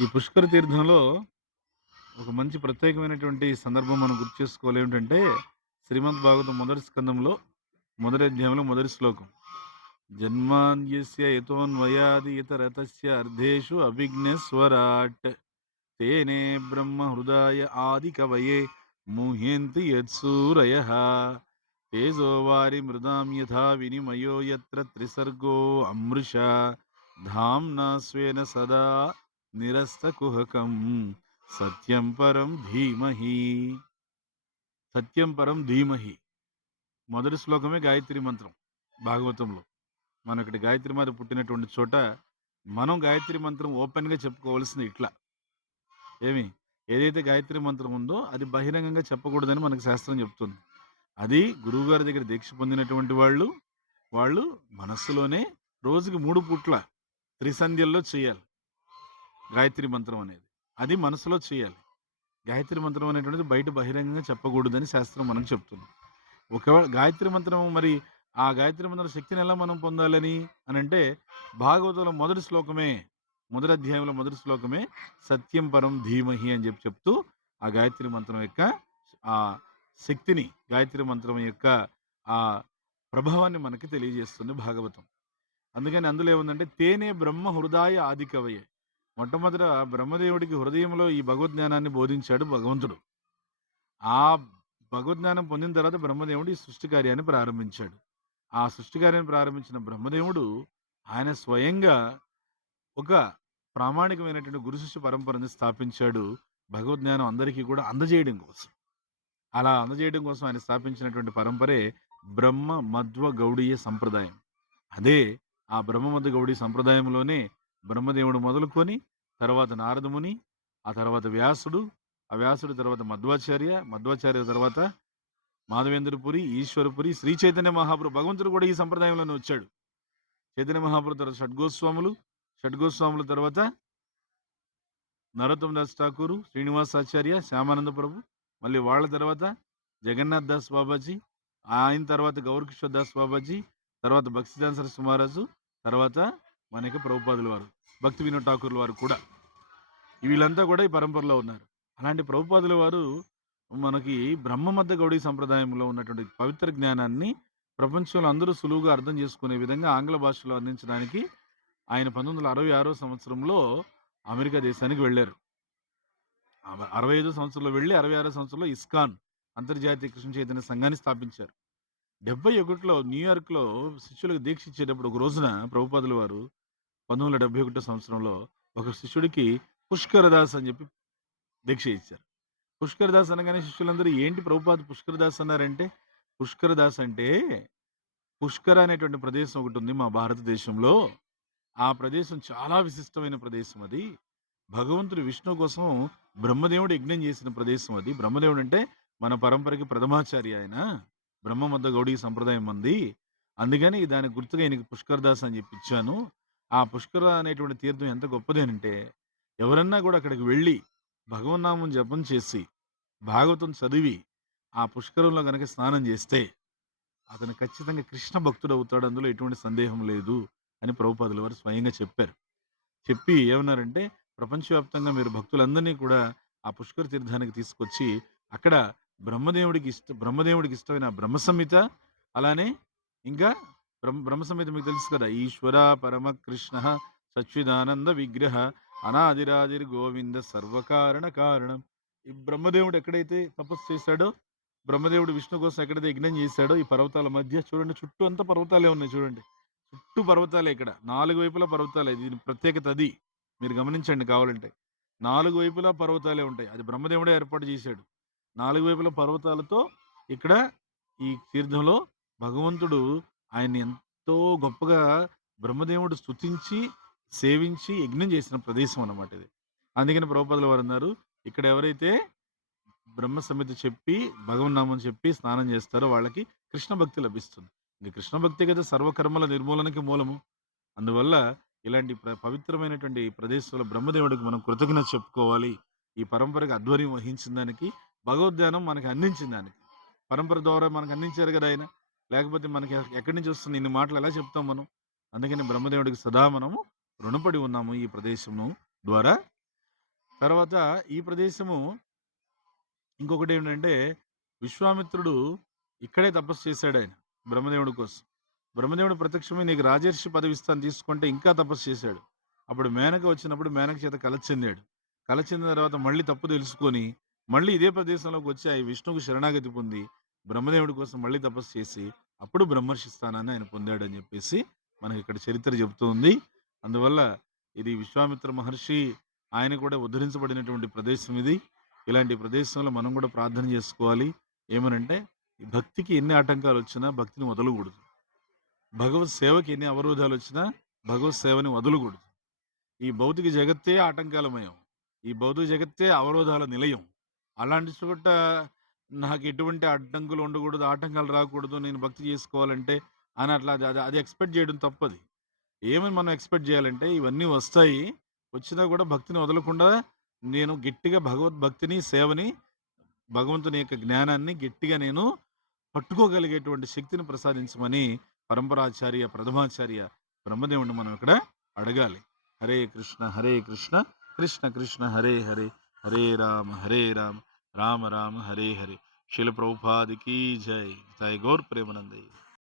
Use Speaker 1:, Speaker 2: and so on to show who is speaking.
Speaker 1: ఈ పుష్కర తీర్థంలో ఒక మంచి ప్రత్యేకమైనటువంటి సందర్భం మనం గుర్తు చేసుకోవాలి ఏమిటంటే శ్రీమద్ భాగవతం మొదటి స్కందంలో మొదటి అధ్యాయంలో మొదటి శ్లోకం. జన్మాన్యస్య యతోన్వయాది ఇతరతస్య అర్ధేషు అభిజ్ఞస్వరాట్ తేనే బ్రహ్మ హృదయ ఆది కవయే ముహ్యంతి యత్సూరయ. తేజో వారి మృదాం యథా వినిమయో యత్ర త్రిసర్గో అమృష. ధామ్నా స్వేన సదా నిరస్తకుహకం సత్యం పరం ధీమహి. సత్యం పరం ధీమహి. మొదటి శ్లోకమే గాయత్రి మంత్రం భాగవతంలో. మన ఇక్కడ గాయత్రి మాత పుట్టినటువంటి చోట మనం గాయత్రి మంత్రం ఓపెన్గా చెప్పుకోవాల్సింది ఇట్లా. ఏమి? ఏదైతే గాయత్రి మంత్రం ఉందో అది బహిరంగంగా చెప్పకూడదని మనకు శాస్త్రం చెప్తుంది. అది గురువుగారి దగ్గర దీక్ష పొందినటువంటి వాళ్ళు వాళ్ళు మనస్సులోనే రోజుకి మూడు పూట్ల త్రిసంధ్యల్లో చేయాలి. గాయత్రి మంత్రం అనేది. అది మనసులో చేయాలి. గాయత్రి మంత్రం అనేటువంటిది బయట బహిరంగంగా చెప్పకూడదని శాస్త్రం మనకు చెప్తుంది. ఒకవేళ గాయత్రి మంత్రం మరి ఆ గాయత్రి మంత్రం శక్తిని ఎలా మనం పొందాలని అని అంటే భాగవతంలో మొదటి శ్లోకమే మొదటి అధ్యాయంలో మొదటి శ్లోకమే సత్యం పరం ధీమహి అని చెప్పి చెప్తూ ఆ గాయత్రి మంత్రం యొక్క ఆ శక్తిని గాయత్రి మంత్రం యొక్క ఆ ప్రభావాన్ని మనకి తెలియజేస్తుంది భాగవతం. అందుకని అందులో ఏముందంటే తేనే బ్రహ్మ హృదయ ఆది కవయే మొట్టమొదట బ్రహ్మదేవుడికి హృదయంలో ఈ భగవద్జ్ఞానాన్ని బోధించాడు భగవంతుడు. ఆ భగవద్జ్ఞానం పొందిన తర్వాత బ్రహ్మదేవుడు ఈ సృష్టి కార్యాన్ని ప్రారంభించాడు. ఆ సృష్టి కార్యాన్ని ప్రారంభించిన బ్రహ్మదేవుడు ఆయన స్వయంగా ఒక ప్రామాణికమైనటువంటి గురు శిష్య పరంపరని స్థాపించాడు. భగవద్జ్ఞానం అందరికీ కూడా అందజేయడం కోసం. అలా అందజేయడం కోసం ఆయన స్థాపించినటువంటి పరంపరే బ్రహ్మ మధ్వ గౌడీయ సంప్రదాయం. అదే ఆ బ్రహ్మ మధ్వ గౌడీ సంప్రదాయంలోనే బ్రహ్మదేవుడు మొదలుకొని తర్వాత నారదముని ఆ తర్వాత వ్యాసుడు ఆ వ్యాసుడు తర్వాత మధ్వాచార్య మధ్వాచార్య తర్వాత మాధవేంద్రపురి ఈశ్వరపురి శ్రీ చైతన్య మహాప్రభు భగవంతుడు కూడా ఈ సంప్రదాయంలోనే వచ్చాడు. చైతన్య మహాప్రభు తర్వాత షడ్గోస్వాములు షడ్గోస్వాముల తర్వాత నరోత్తమ దాస్ ఠాకూరు శ్రీనివాసాచార్య శ్యామానంద ప్రభు మళ్ళీ వాళ్ళ తర్వాత జగన్నాథ్ దాస్ బాబాజీ ఆయన తర్వాత గౌరకిషోర్ దాస్ బాబాజీ తర్వాత భక్తిదాన్ సరస్సు మహారాజు తర్వాత మనకి ప్రభుపాదుల వారు భక్తి వినోద్ ఠాకూర్ల వారు కూడా. వీళ్ళంతా కూడా ఈ పరంపరలో ఉన్నారు. అలాంటి ప్రభుపాదుల వారు మనకి బ్రహ్మమద్ద గౌడీ సంప్రదాయంలో ఉన్నటువంటి పవిత్ర జ్ఞానాన్ని ప్రపంచంలో అందరూ సులువుగా అర్థం చేసుకునే విధంగా ఆంగ్ల భాషలో అందించడానికి ఆయన పంతొమ్మిది వందల అరవై ఆరో సంవత్సరంలో అమెరికా దేశానికి వెళ్ళారు. అరవై ఐదో సంవత్సరంలో వెళ్ళి అరవై ఆరో సంవత్సరంలో ఇస్కాన్ అంతర్జాతీయ కృష్ణ చైతన్య సంఘాన్ని స్థాపించారు. డెబ్బై ఒకటిలో న్యూయార్క్లో శిష్యులకు దీక్ష ఇచ్చేటప్పుడు ఒక రోజున ప్రభుపాదుల వారు పంతొమ్మిది వందల డెబ్బై ఒకటో సంవత్సరంలో ఒక శిష్యుడికి పుష్కరదాస్ అని చెప్పి దీక్ష ఇచ్చారు. పుష్కరదాస్ అనగానే శిష్యులందరూ ఏంటి ప్రభుపాద పుష్కరదాస్ అన్నారంటే పుష్కరదాస్ అంటే పుష్కర అనేటువంటి ప్రదేశం ఒకటి ఉంది మా భారతదేశంలో. ఆ ప్రదేశం చాలా విశిష్టమైన ప్రదేశం అది. భగవంతుడు విష్ణు కోసం బ్రహ్మదేవుడు యజ్ఞం చేసిన ప్రదేశం అది. బ్రహ్మదేవుడు అంటే మన పరంపరకి ప్రథమాచార్య ఆయన. బ్రహ్మమద్ద గౌడీ సంప్రదాయం మంది. అందుకని దాని గుర్తుగా ఈయనకి పుష్కరదాస్ అని చెప్పి ఇచ్చాను. ఆ పుష్కర అనేటువంటి తీర్థం ఎంత గొప్పదేనంటే ఎవరన్నా కూడా అక్కడికి వెళ్ళి భగవన్నామం జపం చేసి భాగవతం చదివి ఆ పుష్కరంలో కనుక స్నానం చేస్తే అతను ఖచ్చితంగా కృష్ణ భక్తుడు అవుతాడు అందులో ఎటువంటి సందేహం లేదు అని ప్రభుపాదుల వారు స్వయంగా చెప్పారు. చెప్పి ఏమన్నారంటే ప్రపంచవ్యాప్తంగా మీరు భక్తులందరినీ కూడా ఆ పుష్కర తీర్థానికి తీసుకొచ్చి అక్కడ బ్రహ్మదేవుడికి ఇష్ట బ్రహ్మదేవుడికి ఇష్టమైన బ్రహ్మ సంహిత అలానే ఇంకా బ్రహ్మ బ్రహ్మ సంహిత మీకు తెలుసు కదా. ఈశ్వర పరమ కృష్ణ సచ్చిదానంద విగ్రహ అనాదిరాదిర్ గోవింద సర్వకారణ కారణం. ఈ బ్రహ్మదేవుడు ఎక్కడైతే తపస్సు చేశాడో బ్రహ్మదేవుడు విష్ణు కోసం ఎక్కడైతే యజ్ఞం చేశాడో ఈ పర్వతాల మధ్య చూడండి చుట్టూ అంతా పర్వతాలే ఉన్నాయి చూడండి. చుట్టూ పర్వతాలే ఇక్కడ. నాలుగు వైపులా పర్వతాలే. దీని ప్రత్యేకత అది. మీరు గమనించండి కావాలంటే. నాలుగు వైపులా పర్వతాలే ఉంటాయి. అది బ్రహ్మదేవుడే ఏర్పాటు చేశాడు. నాలుగు వైపుల పర్వతాలతో ఇక్కడ ఈ తీర్థంలో భగవంతుడు ఆయన్ని ఎంతో గొప్పగా బ్రహ్మదేవుడు స్తుతించి సేవించి యజ్ఞం చేసిన ప్రదేశం అన్నమాట ఇది. అందుకని ప్రభుపదుల వారు అన్నారు ఇక్కడ ఎవరైతే బ్రహ్మ సమితి చెప్పి భగవన్నామం చెప్పి స్నానం చేస్తారో వాళ్ళకి కృష్ణ భక్తి లభిస్తుంది. ఇంక కృష్ణ భక్తి కదా సర్వకర్మల నిర్మూలనకి మూలము. అందువల్ల ఇలాంటి ప్ర- పవిత్రమైనటువంటి ప్రదేశంలో బ్రహ్మదేవుడికి మనం కృతజ్ఞత చెప్పుకోవాలి. ఈ పరంపరకి ఆధ్వర్యం వహించిన దానికి భగవద్ధ్యానం మనకి అందించిన దానికి. పరంపర ద్వారా మనకు అందించారు కదా ఆయన. లేకపోతే మనకి ఎక్కడి నుంచి వస్తుంది? ఇన్ని మాటలు ఎలా చెప్తాం మనం? అందుకని బ్రహ్మదేవుడికి సదా మనము రుణపడి ఉన్నాము ఈ ప్రదేశము ద్వారా. తర్వాత ఈ ప్రదేశము ఇంకొకటి ఏంటంటే విశ్వామిత్రుడు ఇక్కడే తపస్సు చేశాడు ఆయన బ్రహ్మదేవుడి కోసం. బ్రహ్మదేవుడు ప్రత్యక్షమై నీకు రాజర్షి పదవిస్తాను తీసుకుంటే ఇంకా తపస్సు చేశాడు. అప్పుడు మేనక వచ్చినప్పుడు మేనక చేత కల చెందాడు. కల చెందిన తర్వాత మళ్ళీ తప్పు తెలుసుకొని మళ్ళీ ఇదే ప్రదేశంలోకి వచ్చి ఆ విష్ణువుకు శరణాగతి పొంది బ్రహ్మదేవుడి కోసం మళ్ళీ తపస్సు చేసి అప్పుడు బ్రహ్మర్షి స్థానాన్ని ఆయన పొందాడు అని చెప్పేసి మనకి ఇక్కడ చరిత్ర చెబుతుంది. అందువల్ల ఇది విశ్వామిత్ర మహర్షి ఆయన కూడా ఉద్ధరించబడినటువంటి ప్రదేశం ఇది. ఇలాంటి ప్రదేశంలో మనం కూడా ప్రార్థన చేసుకోవాలి. ఏమనంటే ఈ భక్తికి ఎన్ని ఆటంకాలు వచ్చినా భక్తిని వదలకూడదు. భగవత్ సేవకి ఎన్ని అవరోధాలు వచ్చినా భగవత్ సేవని వదలకూడదు. ఈ భౌతిక జగత్తే ఆటంకాలమయం. ఈ భౌతిక జగత్తే అవరోధాల నిలయం. అలాంటి చోట నాకు ఎటువంటి అడ్డంకులు ఉండకూడదు ఆటంకాలు రాకూడదు నేను భక్తి చేసుకోవాలంటే అని అట్లా అది- అది అది ఎక్స్పెక్ట్ చేయడం తప్పది. ఏమని మనం ఎక్స్పెక్ట్ చేయాలంటే ఇవన్నీ వస్తాయి. వచ్చినా కూడా భక్తిని వదలకుండా నేను గట్టిగా భగవద్భక్తిని సేవని భగవంతుని యొక్క జ్ఞానాన్ని గట్టిగా నేను పట్టుకోగలిగేటువంటి శక్తిని ప్రసాదించమని పరంపరాచార్య ప్రథమాచార్య బ్రహ్మదేవుడిని మనం ఇక్కడ అడగాలి. హరే కృష్ణ హరే కృష్ణ కృష్ణ కృష్ణ హరే హరే హరే రామ హరే రామ. రామ రామ హరే హరే శిల ప్రభుపాదికి జై జై గౌర్ ప్రేమనందయ్య